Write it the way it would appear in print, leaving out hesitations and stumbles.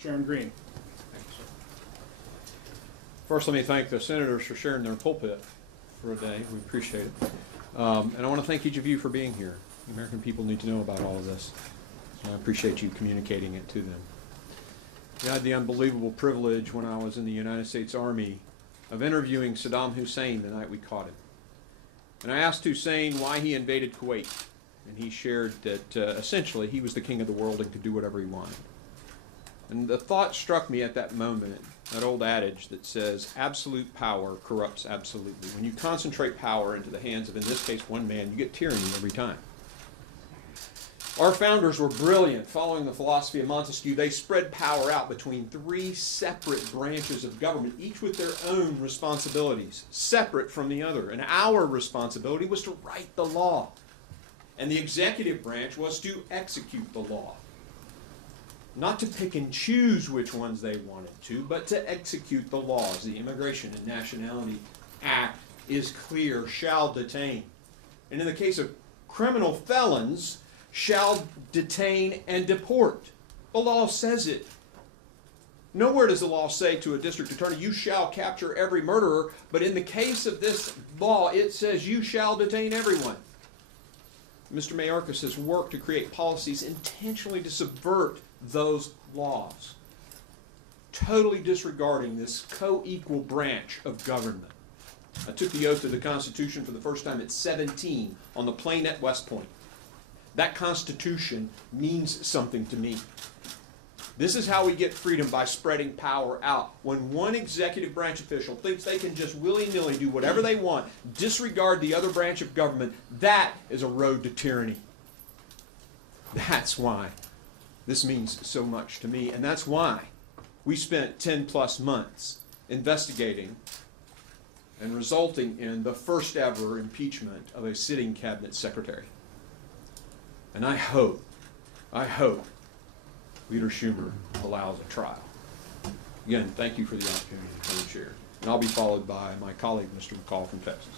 Chairman Green. Thank you, sir. First, let me thank the senators for sharing their pulpit for a day. We appreciate it. And I want to thank each of you for being here. The American people need to know about all of this. And I appreciate you communicating it to them. I had the unbelievable privilege when I was in the United States Army of interviewing Saddam Hussein the night we caught him. And I asked Hussein why he invaded Kuwait. And he shared that essentially he was the king of the world and could do whatever he wanted. And the thought struck me at that moment, that old adage that says, absolute power corrupts absolutely. When you concentrate power into the hands of, in this case, one man, you get tyranny every time. Our founders were brilliant. Following the philosophy of Montesquieu, they spread power out between three separate branches of government, each with their own responsibilities, separate from the other. And our responsibility was to write the law. And the executive branch was to execute the law. Not to pick and choose which ones they wanted to, but to execute the laws. The Immigration and Nationality Act is clear, shall detain. And in the case of criminal felons, shall detain and deport. The law says it. Nowhere does the law say to a district attorney, you shall capture every murderer, but in the case of this law, it says you shall detain everyone. Mr. Mayorkas has worked to create policies intentionally to subvert those laws, totally disregarding this co-equal branch of government. I took the oath to the Constitution for the first time at 17 on the plain at West Point. That Constitution means something to me. This is how we get freedom, by spreading power out. When one executive branch official thinks they can just willy-nilly do whatever they want, disregard the other branch of government, that is a road to tyranny. That's why this means so much to me, and that's why we spent 10 plus months investigating and resulting in the first ever impeachment of a sitting cabinet secretary. And I hope Leader Schumer allows a trial. Again, thank you for the opportunity to come and share. And I'll be followed by my colleague, Mr. McCall from Texas.